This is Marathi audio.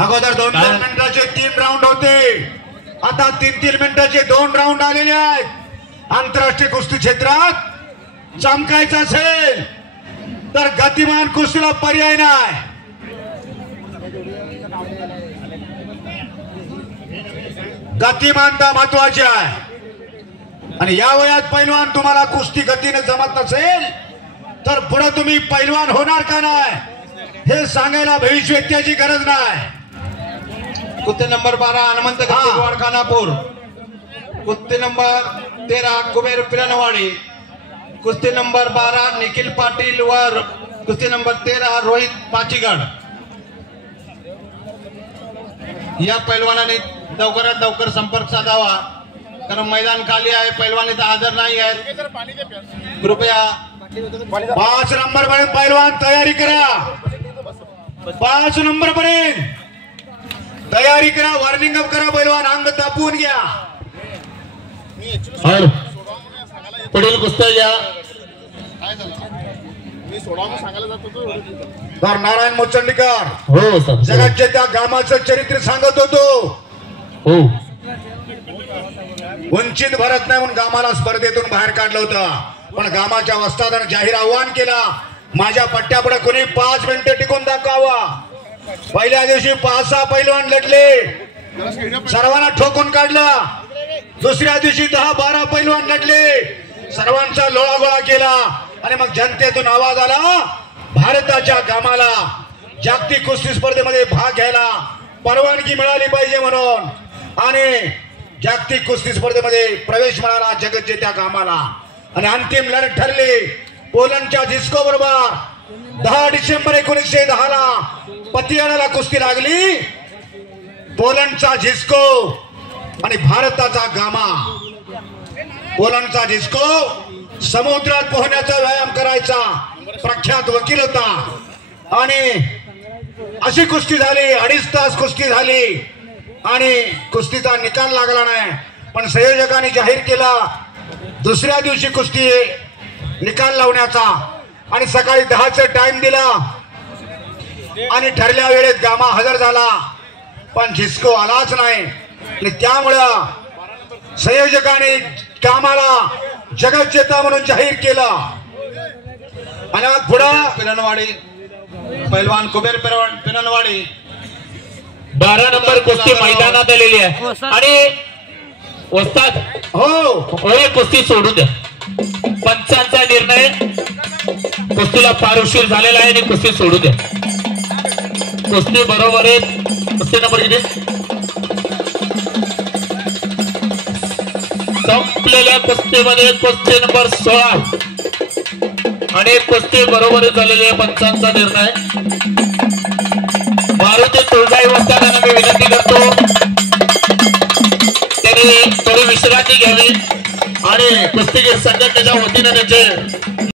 अगोदर 2-2 मिनिटाचे 3 राऊंड होते, आता 3-3 मिनिटाचे 2 राऊंड आलेले आहेत। आंतरराष्ट्रीय कुस्ती क्षेत्रात चमकायचं असेल तर गतिमान कुस्तीला पर्याय नाही। गतिमानता महत्वाची आहे आणि या वयात पैलवान तुम्हाला कुस्ती गतीने जमत नसेल तर पुढे तुम्ही पैलवान होणार का नाही हे सांगायला भविष्यवेत्याची गरज नाही। कुस्ती नंबर 12 हनुमंत गंगवाड खानापूर, कुस्ती नंबर 13 कुबेर पिरणवाडी, कुस्ती नंबर 12 निखिल पाटील वर कुस्ती नंबर 13 रोहित पाचीगड। या पैलवानाने लवकरात लवकर संपर्क साधावा कारण मैदान खाली आहे, पैलवानीचा हजर नाही आहे। कृपया 5 नंबर पर्यंत पैलवान तयारी करा, 5 नंबर पर्यंत तयारी करा, वॉर्निंग अप करा, पैलवान अंग तापवून घ्या। पुढील कुस्ती घ्या। तर नारायण मुचंडीकर हो सर, जगाच्या त्या गामाचं चरित्र सांगत होतो। हो, वंचित भरत नाही म्हणून गामाला स्पर्धेतून बाहेर काढलं होतं, पण गामाच्या वस्तादानं जाहीर आव्हान केला, माझ्या पट्ट्यापुढे कोणी 5 मिनिटं टिकून दाखवा। पहिल्या दिवशी 5-6 पैलवान लढले, सर्वांना ठोकून काढलं। दुसऱ्या दिवशी 10-12 पैलवान लढले, सर्वांचा लोळागोळा केला आणि मग जनतेतून आवाज आला, भारताच्या गामाला जागतिक कुस्ती स्पर्धेमध्ये भाग घ्यायला परवानगी मिळाली पाहिजे म्हणून आणि जागतिक कुस्ती स्पर्धेमध्ये प्रवेश मिळाला जगज्जेत्या गामाला। आणि अंतिम लढत ठरली पोलंडच्या झिस्को बरोबर। 10 डिसेंबर 1910 ला पतियाळाला कुस्ती लागली, पोलंडचा झिस्को आणि भारताचा गामा। पोलंडचा झिस्को समुद्रात पोहण्याचा व्यायाम करायचा प्रख्यात वकील होता आणि अशी कुस्ती झाली, 2.5 तास कुस्ती झाली आणि कुस्तीचा निकाल लागला नाही, पण संयोजकांनी जाहीर केला दुसऱ्या दिवशी कुस्ती निकाल लावण्याचा आणि सकाळी 10चा टाइम दिला आणि ठरल्या वेळेत गामा हजर झाला, पण झिस्को आलाच नाही आणि त्यामुळं संयोजकांनी गामाला जगज्जेता म्हणून जाहीर केला। आणि मग पुढं पिरणवाडी पैलवान कुबेर पिरणवाडी 12 नंबर कुस्ती मैदानात आलेली आहे आणि वस्ताद हो कुस्ती सोडून द्या। पंचांचा निर्णय, कुस्तीला फार उशीर झालेला आहे आणि कुस्ती सोडून द्या। कुस्ती बरोबर आहे। कुस्ती नंबर किती? संपलेल्या कुस्तीमध्ये कुस्ती नंबर 16 आणि कुस्ती बरोबर झालेली आहे। पंचांचा निर्णय। मारुती तुळजाई वस्तादांना मी विनंती करतो त्यांनी थोडी विश्रांती घ्यावी आणि कुस्तीगीर संघटनेच्या वतीने त्याचे